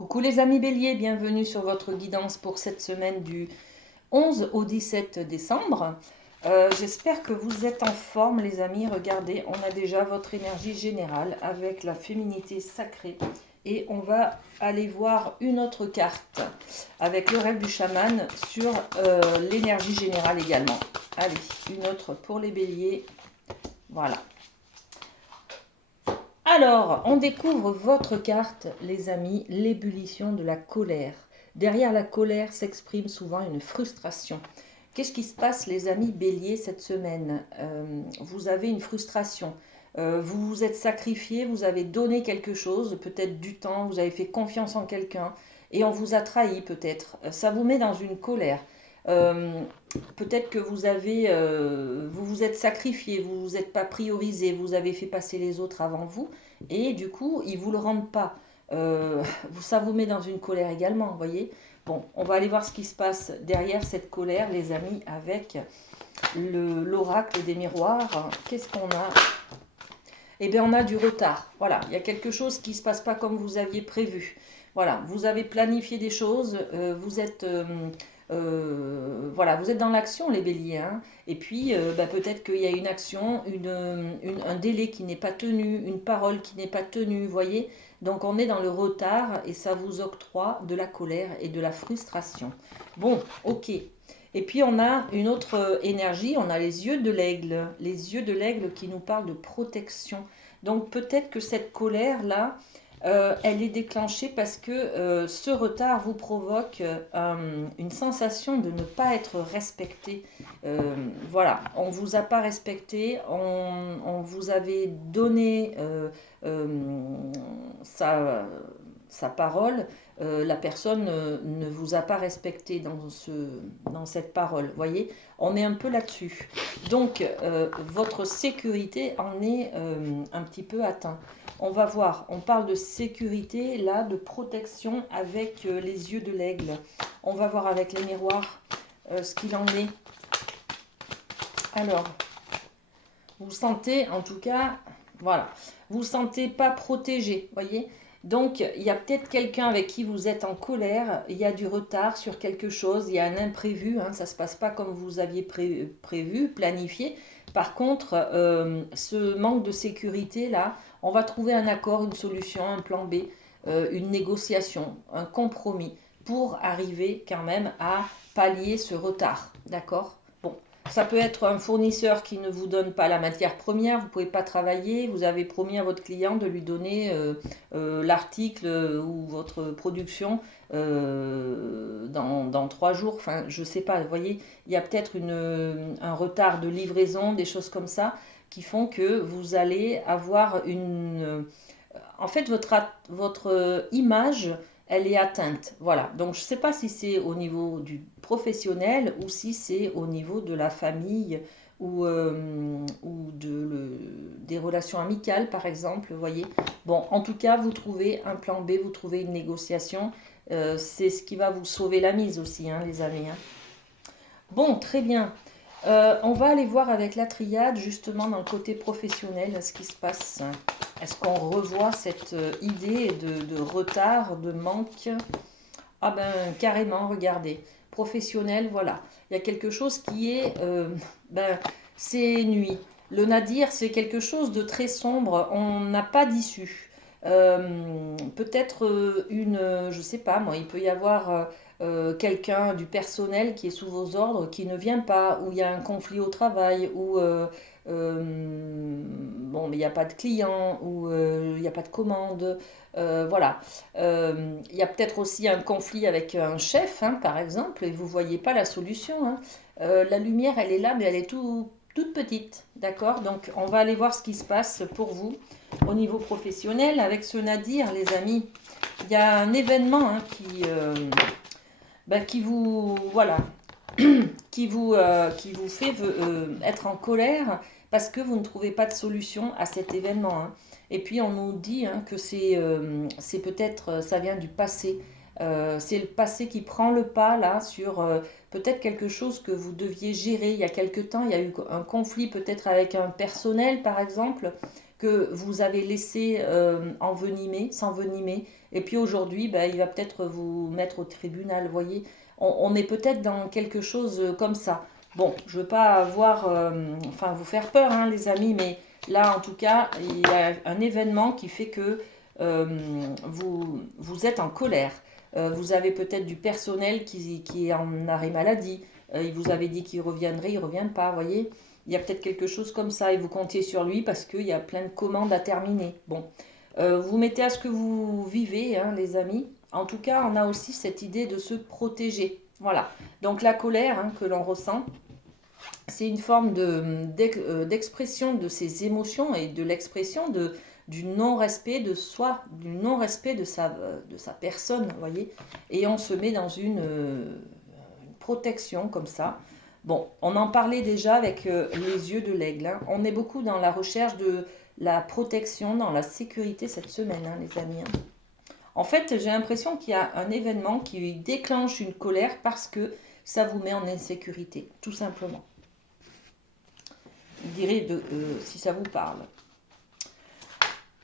Coucou les amis béliers, bienvenue sur votre guidance pour cette semaine du 11 au 17 décembre. J'espère que vous êtes en forme les amis. Regardez, on a déjà votre énergie générale avec la féminité sacrée. Et on va aller voir une autre carte avec le rêve du chaman sur l'énergie générale également. Allez, une autre pour les béliers. Voilà. Alors, on découvre votre carte, les amis, l'ébullition de la colère. Derrière la colère s'exprime souvent une frustration. Qu'est-ce qui se passe, les amis béliers, cette semaine? Vous avez une frustration. Vous vous êtes sacrifié, vous avez donné quelque chose, peut-être du temps, vous avez fait confiance en quelqu'un, et on vous a trahi peut-être. Ça vous met dans une colère. Euh, Peut-être que vous vous êtes sacrifié, vous vous êtes pas priorisé, vous avez fait passer les autres avant vous, et du coup, ils vous le rendent pas. Euh, Ça vous met dans une colère également, vous voyez. Bon, on va aller voir ce qui se passe derrière cette colère, les amis, avec l'oracle des miroirs. Qu'est-ce qu'on a? Eh bien, on a du retard. Voilà, il y a quelque chose qui ne se passe pas comme vous aviez prévu. Voilà, vous avez planifié des choses, voilà, vous êtes dans l'action, les béliers, hein. Et puis, peut-être qu'il y a une action, un délai qui n'est pas tenu, une parole qui n'est pas tenue, vous voyez. Donc, on est dans le retard et ça vous octroie de la colère et de la frustration. Bon, ok. Et puis on a une autre énergie, on a les yeux de l'aigle qui nous parlent de protection. Donc peut-être que cette colère-là, elle est déclenchée parce que ce retard vous provoque une sensation de ne pas être respecté. Voilà, on ne vous a pas respecté, on vous avait donné sa, sa parole, la personne ne vous a pas respecté dans cette parole. Vous voyez, on est un peu là-dessus. Donc, votre sécurité en est un petit peu atteinte. On va voir, on parle de sécurité, là, de protection avec les yeux de l'aigle. On va voir avec les miroirs ce qu'il en est. Alors, vous sentez, en tout cas, voilà, vous sentez pas protégé, voyez. Donc, il y a peut-être quelqu'un avec qui vous êtes en colère, il y a du retard sur quelque chose, il y a un imprévu, hein, ça ne se passe pas comme vous aviez prévu, planifié. Par contre, ce manque de sécurité, là, on va trouver un accord, une solution, un plan B, une négociation, un compromis pour arriver quand même à pallier ce retard, d'accord? Bon, ça peut être un fournisseur qui ne vous donne pas la matière première, vous ne pouvez pas travailler, vous avez promis à votre client de lui donner l'article ou votre production dans 3 jours, enfin je ne sais pas, vous voyez, il y a peut-être un retard de livraison, des choses comme ça, qui font que vous allez avoir une... En fait, votre image, elle est atteinte. Voilà. Donc, je ne sais pas si c'est au niveau du professionnel ou si c'est au niveau de la famille ou des relations amicales, par exemple. Vous voyez. Bon, en tout cas, vous trouvez un plan B, vous trouvez une négociation. C'est ce qui va vous sauver la mise aussi, hein, les amis, hein. Bon, très bien. On va aller voir avec la triade, justement, dans le côté professionnel, ce qui se passe. Est-ce qu'on revoit cette idée de retard, de manque? Ah ben, carrément, regardez. Professionnel, voilà. Il y a quelque chose qui est... c'est nuit. Le nadir, c'est quelque chose de très sombre. On n'a pas d'issue. Peut-être je sais pas moi, il peut y avoir quelqu'un du personnel qui est sous vos ordres qui ne vient pas, ou il y a un conflit au travail, ou bon, mais il n'y a pas de client, ou il n'y a pas de commande. Voilà. Il y a peut-être aussi un conflit avec un chef, hein, par exemple, et vous ne voyez pas la solution, hein. La lumière, elle est là, mais elle est toute petite. D'accord? Donc, on va aller voir ce qui se passe pour vous au niveau professionnel avec ce nadir, les amis. Il y a un événement hein, qui vous, voilà, qui vous fait être en colère parce que vous ne trouvez pas de solution à cet événement, hein. Et puis on nous dit hein, que c'est peut-être, ça vient du passé. C'est le passé qui prend le pas là sur peut-être quelque chose que vous deviez gérer il y a quelque temps. Il y a eu un conflit peut-être avec un personnel par exemple que vous avez laissé s'envenimer, et puis aujourd'hui, il va peut-être vous mettre au tribunal, vous voyez. On est peut-être dans quelque chose comme ça. Bon, je ne veux pas vous faire peur, hein, les amis, mais là, en tout cas, il y a un événement qui fait que vous êtes en colère. Vous avez peut-être du personnel qui est en arrêt maladie. Il vous avait dit qu'il reviendrait, il ne revient pas, vous voyez. Il y a peut-être quelque chose comme ça et vous comptiez sur lui parce qu'il y a plein de commandes à terminer. Bon, vous mettez à ce que vous vivez, hein, les amis. En tout cas, on a aussi cette idée de se protéger. Voilà. Donc la colère, hein, que l'on ressent, c'est une forme d'expression de ses émotions et de l'expression du non-respect de soi, du non-respect de sa personne, vous voyez. Et on se met dans une protection comme ça. Bon, on en parlait déjà avec les yeux de l'aigle, hein. On est beaucoup dans la recherche de la protection, dans la sécurité cette semaine, hein, les amis, hein. En fait, j'ai l'impression qu'il y a un événement qui déclenche une colère parce que ça vous met en insécurité, tout simplement. Je dirais si ça vous parle.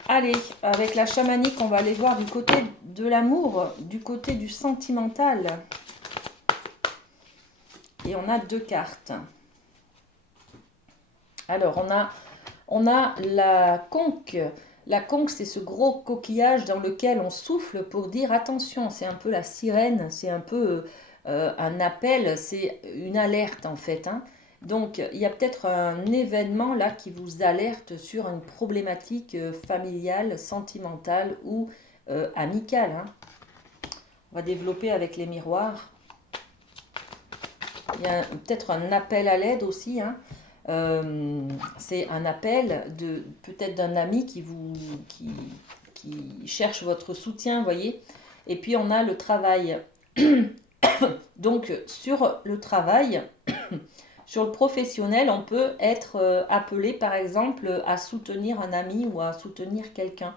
Allez, avec la chamanique, on va aller voir du côté de l'amour, du côté du sentimental. Et on a 2 cartes. Alors, on a la conque. La conque, c'est ce gros coquillage dans lequel on souffle pour dire attention. C'est un peu la sirène, c'est un peu un appel, c'est une alerte en fait, hein. Donc, il y a peut-être un événement là qui vous alerte sur une problématique familiale, sentimentale ou amicale, hein. On va développer avec les miroirs. Il y a peut-être un appel à l'aide aussi, hein. C'est un appel peut-être d'un ami qui cherche votre soutien, vous voyez. Et puis on a le travail. Donc sur le travail, sur le professionnel, on peut être appelé par exemple à soutenir un ami ou à soutenir quelqu'un.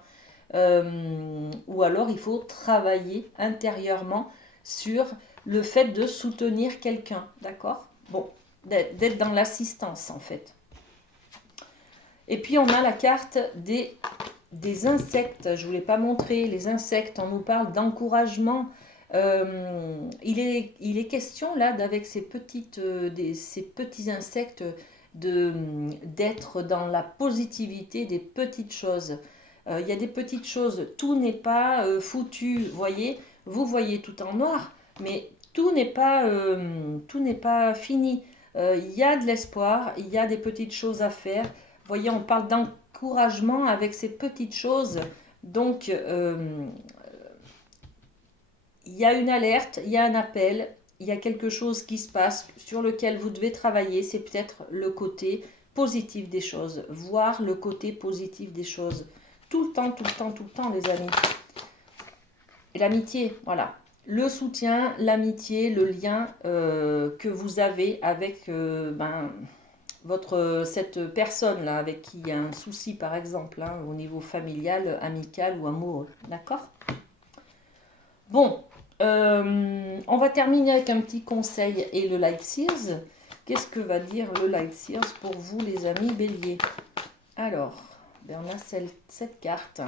Ou alors il faut travailler intérieurement sur le fait de soutenir quelqu'un, d'accord? Bon, d'être dans l'assistance en fait. Et puis on a la carte des insectes. Je ne vous l'ai pas montré. Les insectes, on nous parle d'encouragement. Il est question là, avec ces petits insectes, d'être dans la positivité des petites choses. Il y a des petites choses. Tout n'est pas foutu, voyez. Vous voyez tout en noir, mais tout n'est pas fini. Il y a de l'espoir, il y a des petites choses à faire. Vous voyez, on parle d'encouragement avec ces petites choses. Donc, il y a une alerte, il y a un appel, il y a quelque chose qui se passe sur lequel vous devez travailler. C'est peut-être le côté positif des choses, voir le côté positif des choses. Tout le temps, tout le temps, tout le temps, les amis. Et l'amitié, voilà. Le soutien, l'amitié, le lien que vous avez avec cette personne-là, avec qui il y a un souci, par exemple, hein, au niveau familial, amical ou amoureux. D'accord? Bon, on va terminer avec un petit conseil et le Light Sears. Qu'est-ce que va dire le Light Sears pour vous, les amis béliers? Alors, on a cette carte.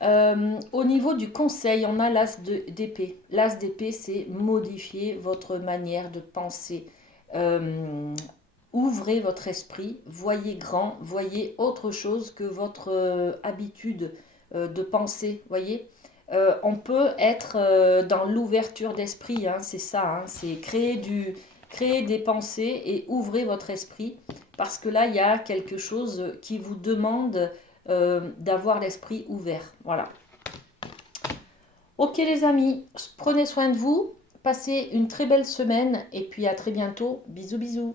Au niveau du conseil, on a l'as d'épée. L'as d'épée, c'est modifier votre manière de penser. Ouvrez votre esprit, voyez grand, voyez autre chose que votre habitude de penser, voyez. On peut être dans l'ouverture d'esprit, hein, c'est ça, hein, c'est créer des pensées et ouvrez votre esprit, parce que là, il y a quelque chose qui vous demande d'avoir l'esprit ouvert. Voilà. Ok les amis, prenez soin de vous, passez une très belle semaine et puis à très bientôt. Bisous bisous.